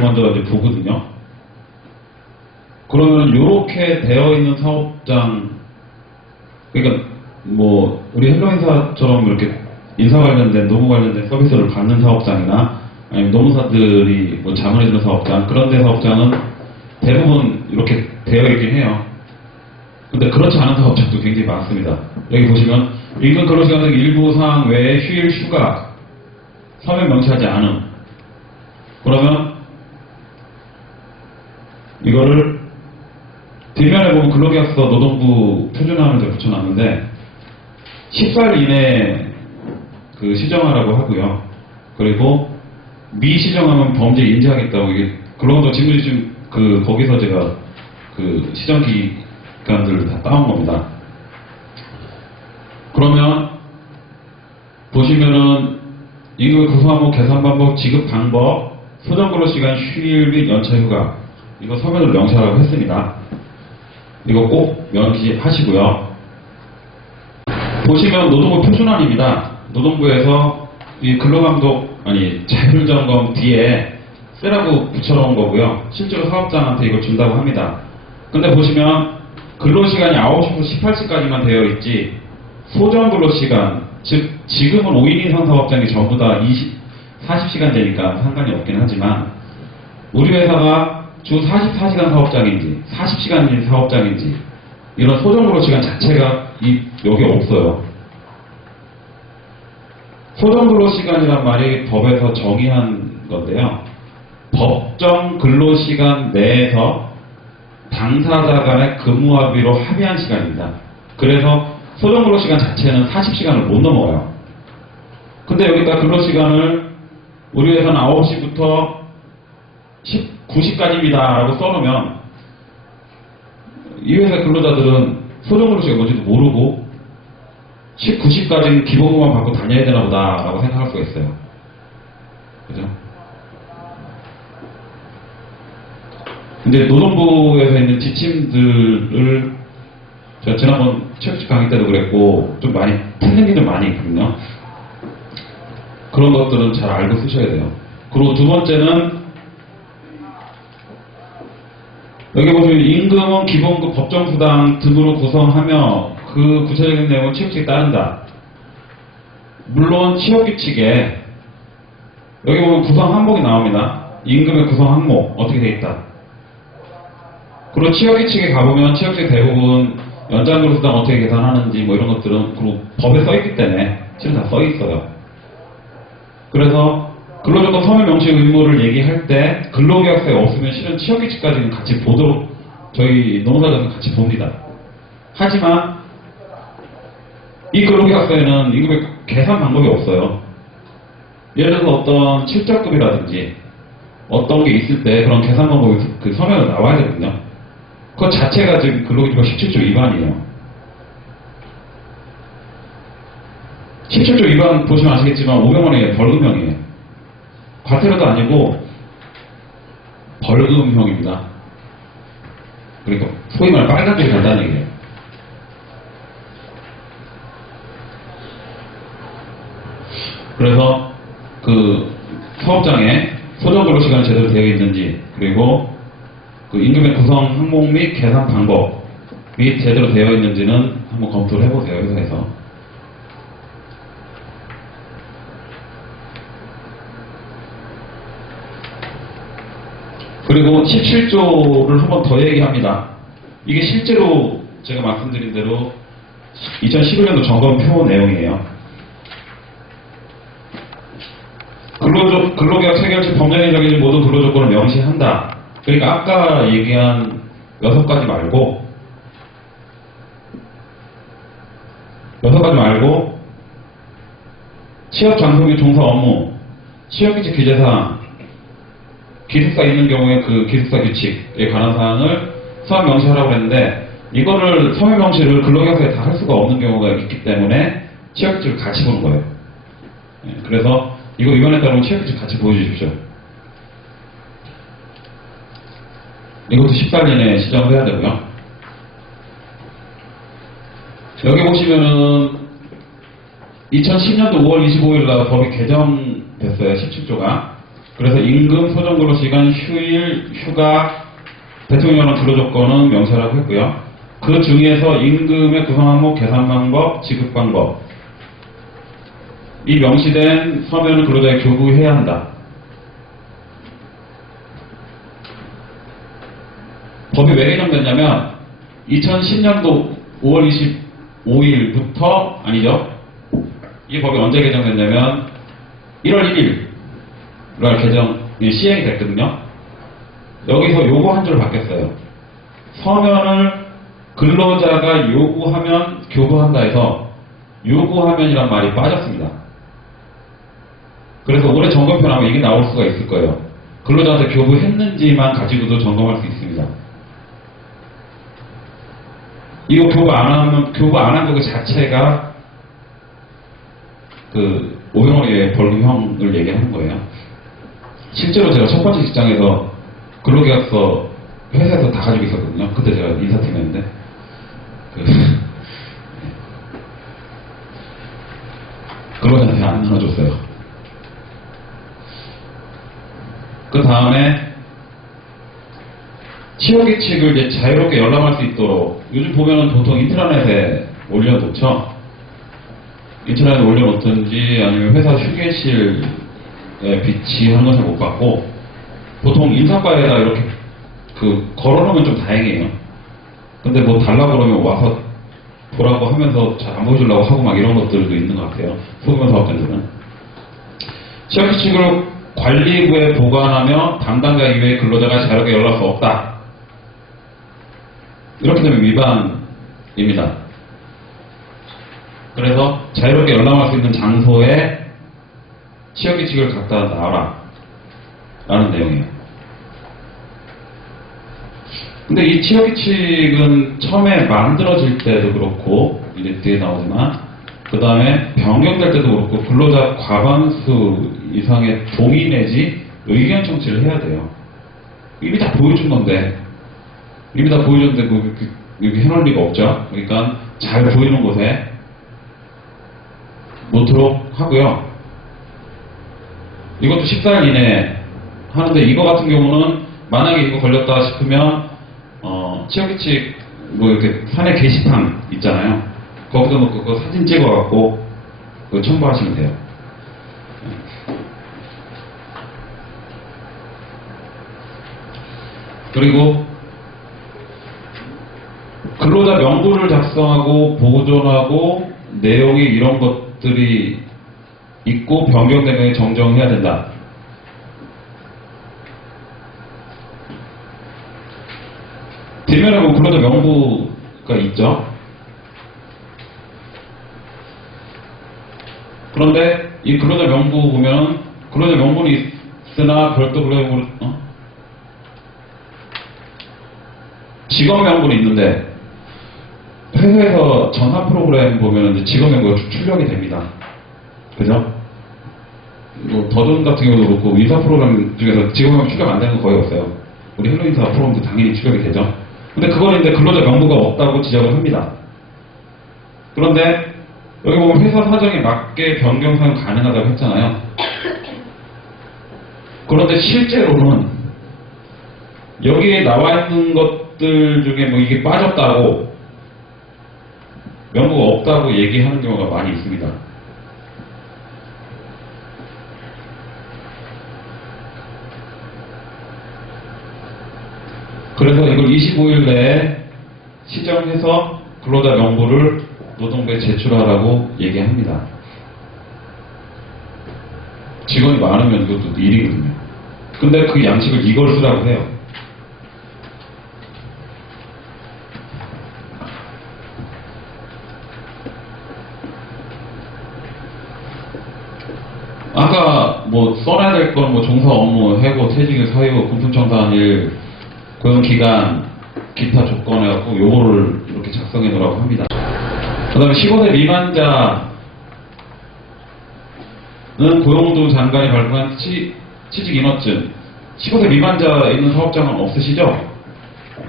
제일 먼저 이제 보거든요. 그러면 이렇게 되어 있는 사업장, 그러니까 뭐 우리 헬로인사처럼 이렇게 인사 관련된 노무 관련된 서비스를 받는 사업장이나 아니면 노무사들이 뭐 자문해주는 사업장, 그런 데 사업장은 대부분 이렇게 되어 있긴 해요. 근데 그렇지 않은 사업장도 굉장히 많습니다. 여기 보시면 임금 근로시간 등 일부 사항 외에 휴일, 휴가, 서면 명시하지 않음. 그러면 이거를 뒷면에 보면 근로계약서 노동부 표준화를 이제 붙여놨는데 10살 이내 그 시정하라고 하고요. 그리고 미시정하면 범죄 인지하겠다고, 이게 근로노동 지금 그 거기서 제가 그 시정 기간들을 다 따온 겁니다. 그러면 보시면은 임금 구성항목, 계산 방법, 지급 방법, 소정근로시간, 휴일 및 연차휴가, 이거 서면으로 명시하라고 했습니다. 이거 꼭 명시하시고요. 보시면 노동부 표준안입니다. 노동부에서 이 근로감독, 아니 자율점검 뒤에 쓰라고 붙여놓은 거고요. 실제로 사업장한테 이걸 준다고 합니다. 근데 보시면 근로시간이 9시부터 18시까지만 되어 있지, 소정근로시간, 즉 지금은 5인 이상 사업장이 전부 다 40시간제니까 상관이 없긴 하지만, 우리 회사가 주 44시간 사업장인지 40시간인 사업장인지 이런 소정근로시간 자체가 여기 없어요. 소정근로시간이란 말이 법에서 정의한 건데요. 법정 근로시간 내에서 당사자 간의 근무합의로 합의한 시간입니다. 그래서 소정근로시간 자체는 40시간을 못 넘어가요. 근데 여기다 근로시간을 우리 회사는 9시부터 19시까지입니다 라고 써놓으면 이 회사 근로자들은 소정근로시간 뭔지도 모르고 19시까지는 기본급만 받고 다녀야 되나 보다 라고 생각할 수가 있어요. 그죠? 근데 노동부에서 있는 지침들을 제가 지난번 체육직 강의 때도 그랬고 좀 많이 틀린 게 좀 많이 있거든요. 그런 것들은 잘 알고 쓰셔야 돼요. 그리고 두 번째는 여기 보시면 임금은 기본급 법정수당 등으로 구성하며 그 구체적인 내용은 취업칙에 따른다. 물론 취업규칙에 여기 보면 구성 항목이 나옵니다. 임금의 구성 항목 어떻게 되어 있다. 그리고 취업규칙에 가보면 취업규칙 대부분 연장근로수당 어떻게 계산하는지 뭐 이런 것들은 그리고 법에 써있기 때문에 실은 다 써있어요. 그래서 근로조건 서면 명시 의무를 얘기할 때 근로계약서에 없으면 실은 취업규칙까지는 같이 보도록 저희 노무사들은 같이 봅니다. 하지만 이 근로계약서에는 임금의 계산 방법이 없어요. 예를 들어서 어떤 실적급이라든지 어떤 게 있을 때 그런 계산 방법이 그 서면에 나와야 되거든요. 그것 자체가 지금 근로기준법 17조 위반이에요. 17조 위반 보시면 아시겠지만 500만원의 벌금형이에요. 과태료도 아니고 벌금형입니다. 그러니까 소위 말해 빨간불이 간다는 얘기예요. 그래서 그 사업장에 소정근로시간이 제대로 되어 있는지, 그리고 그 임금의 구성 항목 및 계산 방법이 제대로 되어 있는지는 한번 검토를 해보세요, 회사에서. 그리고 17조를 한번 더 얘기합니다. 이게 실제로 제가 말씀드린 대로 2011년도 점검표 내용이에요. 근로계약 체결 시 법령에 정해진 모든 근로조건을 명시한다. 그러니까 아까 얘기한 6가지 말고 취업 장소 및 종사 업무, 취업규칙 기재사항, 기숙사 있는 경우에 그 기숙사 규칙에 관한 사항을 서면 명시하라고 했는데, 이거를 서면 명시를 근로계약서에 다 할 수가 없는 경우가 있기 때문에 취업규칙을 같이 보는 거예요. 그래서 이거 위반했다면 취업규칙 같이 보여주십시오. 이것도 14일 이내에 시정을 해야 되고요. 여기 보시면은 2010년도 5월 25일 날 법이 개정됐어요. 17조가. 그래서 임금, 소정근로시간, 휴일, 휴가, 대통령령 근로조건은 명시하라고 했고요. 그 중에서 임금의 구성 항목, 계산 방법, 지급 방법, 이 명시된 서면은 근로자에 교부해야 한다. 법이 왜 개정됐냐면 2010년도 5월 25일부터 아니죠. 이 법이 언제 개정됐냐면 1월 1일 개정이 시행이 됐거든요. 여기서 요거 한 줄 바뀌었어요. 서면을 근로자가 요구하면 교부한다 해서 요구하면이란 말이 빠졌습니다. 그래서 올해 점검표 나오면 이게 나올 수가 있을 거예요. 근로자한테 교부했는지만 가지고도 점검할 수 있습니다. 이거 교부 안 한 거 자체가 그 500원의 벌금형을 얘기하는 거예요. 실제로 제가 첫 번째 직장에서 근로계약서 회사에서 다 가지고 있었거든요. 그때 제가 인사팀이었는데 근로자한테 안 나눠줬어요. 그 다음에 취업규칙을 이제 자유롭게 열람할 수 있도록 요즘 보면은 보통 인트라넷에 올려놓죠. 인트라넷에 올려놓든지 아니면 회사 휴게실에 비치하는 것을 못 봤고 보통 인사과에다 이렇게 걸어놓으면 좀 다행이에요. 근데 뭐 달라고 그러면 와서 보라고 하면서 잘 안 보여주려고 하고 막 이런 것들도 있는 것 같아요. 소규모 사업자들은. 취업규칙을 관리부에 보관하며 담당자 이외의 근로자가 자유롭게 연락할 수 없다. 이렇게 되면 위반입니다. 그래서 자유롭게 열람할 수 있는 장소에 취업규칙을 갖다 놔라 라는 내용이에요. 근데 이 취업규칙은 처음에 만들어질 때도 그렇고 이제 뒤에 나오지만 그 다음에 변경될 때도 그렇고 근로자 과반수 이상의 동의 내지 의견 청취를 해야 돼요. 이미 다 보여준 건데 이미 다 보여줬는데 여기 해놓을 리가 없죠. 그러니까 잘 보이는 곳에 놓도록 하고요. 이것도 14일 이내에 하는데 이거 같은 경우는 만약에 이거 걸렸다 싶으면 취업규칙 뭐 이렇게 사내 게시판 있잖아요. 거기다 놓고 그 사진 찍어갖고 첨부하시면 돼요. 그리고 근로자 명부를 작성하고 보존하고 내용이 이런 것들이 있고 변경되면 정정해야 된다. 뒷면에 보면 근로자 명부가 있죠. 그런데 이 근로자 명부 보면 근로자 명분이 있으나 별도 근로자 명분 직업 명분이 있는데 회사에서 전산 프로그램 보면 이제 직업 명부가 출력이 됩니다. 그죠? 뭐 더든 같은 경우도 그렇고 인사 프로그램 중에서 직업 명부 출력 안 되는 거 거의 없어요. 우리 헬로인사 프로그램도 당연히 출력이 되죠. 근데 그건 이제 근로자 명부가 없다고 지적을 합니다. 그런데 여기 보면 회사 사정에 맞게 변경 사용 가능하다고 했잖아요. 그런데 실제로는 여기에 나와 있는 것들 중에 뭐 이게 빠졌다고 명부가 없다고 얘기하는 경우가 많이 있습니다. 그래서 이걸 25일 내에 시정해서 근로자 명부를 노동부에 제출하라고 얘기합니다. 직원이 많으면 이것도 일이거든요. 근데 그 양식을 이걸 쓰라고 해요. 아까 뭐 써놔야 될 건 뭐 종사 업무, 해고, 퇴직일, 사유, 금품청산 일, 고용기간, 기타 조건 해갖고 요거를 이렇게 작성해 놓으라고 합니다. 그 다음에 15세 미만자는 고용노동부 장관이 발표한 취직인허증. 15세 미만자 있는 사업장은 없으시죠?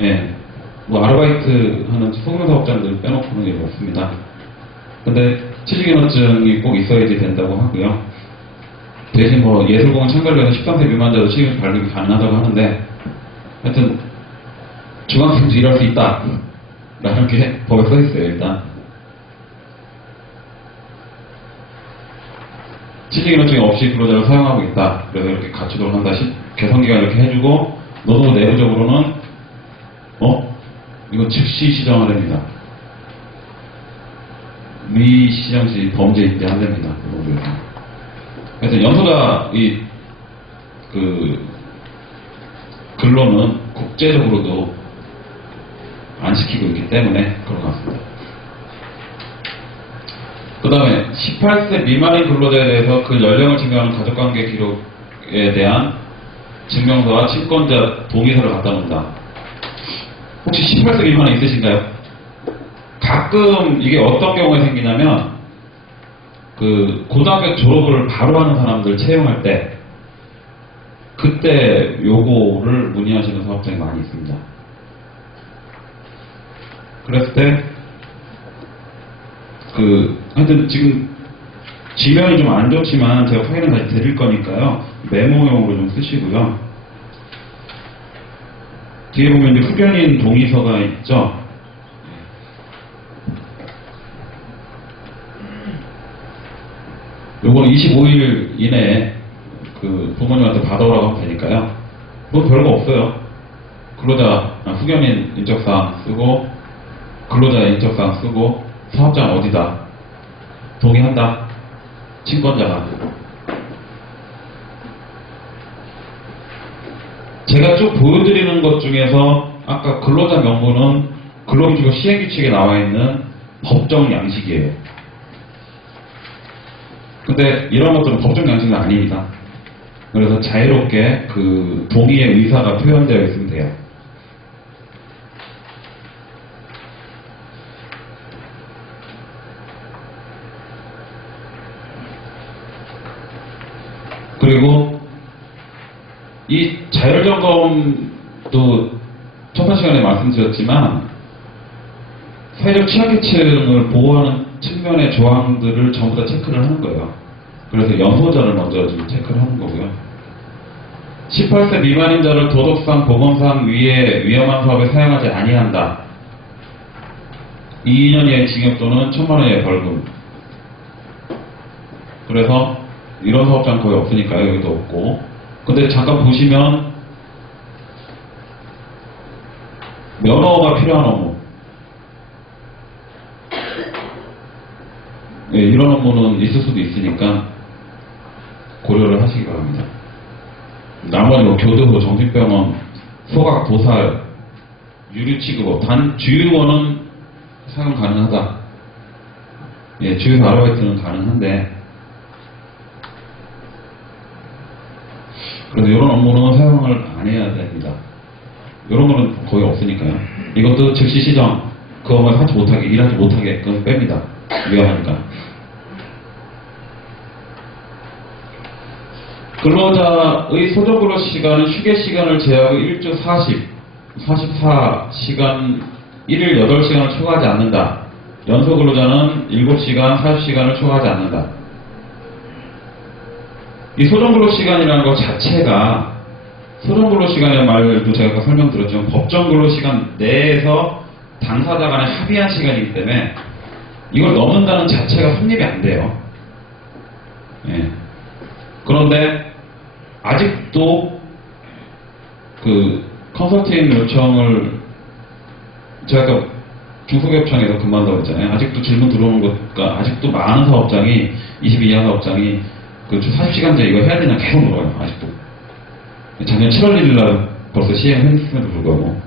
예. 뭐 아르바이트 하는 소규모 사업장들 빼놓고는 게 없습니다. 근데 취직인허증이 꼭 있어야지 된다고 하고요. 대신 뭐 예술공원 참가를 위해서 13세 미만자도 취임 발급이 가능하다고 하는데, 하여튼 중학생도 일할 수 있다 라는 게 법에 써 있어요. 일단 취직인허증이 없이 근로자를 사용하고 있다. 그래서 이렇게 갖추도록 한다. 개선기간 이렇게 해주고, 노동부 내부적으로는 이거 즉시 시정을 합니다. 미시정 시 범죄 입대 안 됩니다. 노동부에서. 그래서 연소자 근로는 국제적으로도 안 지키고 있기 때문에 그런 것 같습니다. 그 다음에 18세 미만인 근로자에 대해서 그 연령을 증명하는 가족관계 기록에 대한 증명서와 친권자 동의서를 갖다 놓는다. 혹시 18세 미만이 있으신가요? 가끔 이게 어떤 경우에 생기냐면 그 고등학교 졸업을 바로 하는 사람들 채용할 때 그때 요거를 문의하시는 사업장이 많이 있습니다. 그랬을 때 하여튼 지금 지면이 좀 안 좋지만 제가 파일은 다시 드릴 거니까요. 메모용으로 좀 쓰시고요. 뒤에 보면 이제 흡연인 동의서가 있죠. 요거는 25일 이내에 부모님한테 받아오라고 하면 되니까요. 뭐 별거 없어요. 근로자 흡연인 인적사항 쓰고, 근로자 인적사항 쓰고, 사업장 어디다, 동의한다, 친권자가. 제가 쭉 보여드리는 것 중에서 아까 근로자 명부는 근로기준법 시행규칙에 나와 있는 법정 양식이에요. 근데 이런 것들은 법정 양식은 아닙니다. 그래서 자유롭게 동의의 의사가 표현되어 있으면 돼요. 그리고 이 자율점검도 첫번 시간에 말씀드렸지만 사회적 취약계층을 보호하는 측면의 조항들을 전부 다 체크를 하는 거예요. 그래서 연소자를 먼저 좀 체크를 하는 거고요. 18세 미만인 자를 도덕상, 보건상 위험한 사업에 사용하지 아니한다. 2년 이하의 징역 또는 1,000만 원 이하의 벌금. 그래서 이런 사업장 거의 없으니까요. 여기도 없고. 근데 잠깐 보시면 면허가 필요한 업무. 예, 이런 업무는 있을 수도 있으니까 고려를 하시기 바랍니다. 나머지 뭐 교도소, 정신병원, 소각, 도살, 유류취급업, 단 주유원은 사용 가능하다. 예, 주유소 아르바이트는 가능한데, 그래서 이런 업무는 사용을 안 해야 됩니다. 이런 거는 거의 없으니까요. 이것도 즉시 시정, 그 업무 하지 못하게, 일하지 못하게 그건 뺍니다. 위험하니까. 근로자의 소정근로 시간은 휴게 시간을 제하고 1주 44시간, 1일 8시간을 초과하지 않는다. 연소 근로자는 7시간, 40시간을 초과하지 않는다. 이 소정근로 시간이라는 것 자체가, 소정근로 시간이라는 말도 제가 아까 설명드렸지만 법정근로 시간 내에서 당사자 간에 합의한 시간이기 때문에 이걸 넘는다는 자체가 성립이 안 돼요. 예. 그런데 아직도 컨설팅 요청을, 제가 아까 중소기업청에서 근무한다고 했잖아요. 아직도 질문 들어오는 것과 아직도 많은 사업장이, 22 이하 사업장이 40시간제 이거 해야 되냐 계속 물어요. 아직도. 작년 7월 1일날 벌써 시행했음에도 불구하고.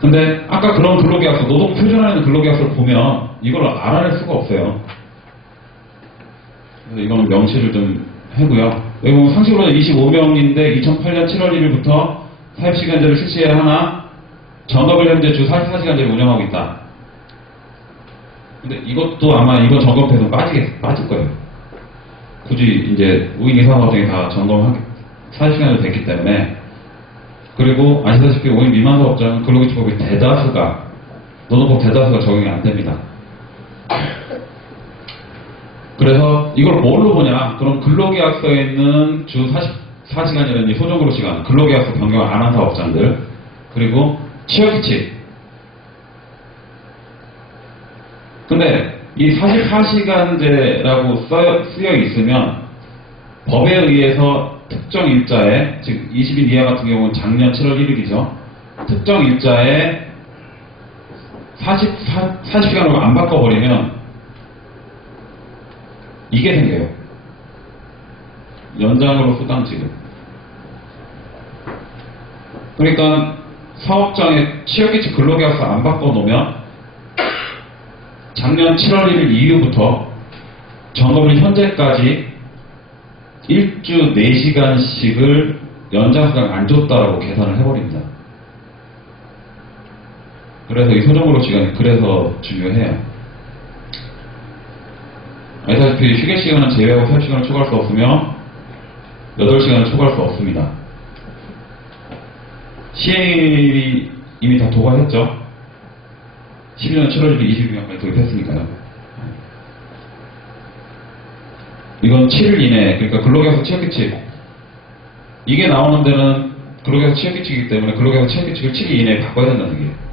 근데 아까 그런 근로계약서, 노동 표준화에 있는 근로계약서를 보면 이걸 알아낼 수가 없어요. 그래서 이거는 명시를 좀 하고요. 여기 보면 상시근로자 25명인데 2008년 7월 1일부터 40시간제를 실시해야 하나, 전업을 현재 주 44시간제를 운영하고 있다. 근데 이것도 아마 이거 점검돼서 빠질 거예요. 굳이 이제 5인 이상 사업장이 다 점검하기 40시간으로 됐기 때문에. 그리고 아시다시피 5인 미만 사업장은 근로기준법의 대다수가, 노동법 대다수가 적용이 안 됩니다. 그래서 이걸 뭘로 보냐? 그럼 근로계약서에 있는 주 44시간이라는 소정근로시간, 근로계약서 변경을 안 한 사업장들, 그리고 취업규칙. 근데 이 44시간제라고 쓰여 있으면 법에 의해서 특정 일자에, 즉 20인 이하 같은 경우는 작년 7월 1일이죠. 특정 일자에 40시간으로 안 바꿔버리면 이게 생겨요. 연장으로 수당 지급. 그러니까 사업장에 취업규칙 근로계약서 안 바꿔놓으면 작년 7월 1일 이후부터 점검일 현재까지 일주 4시간씩을 연장수당 안 줬다라고 계산을 해버립니다. 그래서 이 소정근로 시간이 그래서 중요해요. 알다시피 휴게 시간은 제외하고 8시간을 초과할 수 없으며 8시간을 초과할 수 없습니다. 시행일이 이미 다 도과했죠. 12년 7월 1일 22년까지 도입했으니까요. 이건 7일 이내, 그러니까 근로계약서 취업규칙. 이게 나오는 데는 근로계약서 취업규칙이기 때문에 근로계약서 취업규칙을 7일 이내에 바꿔야 된다는 얘기예요.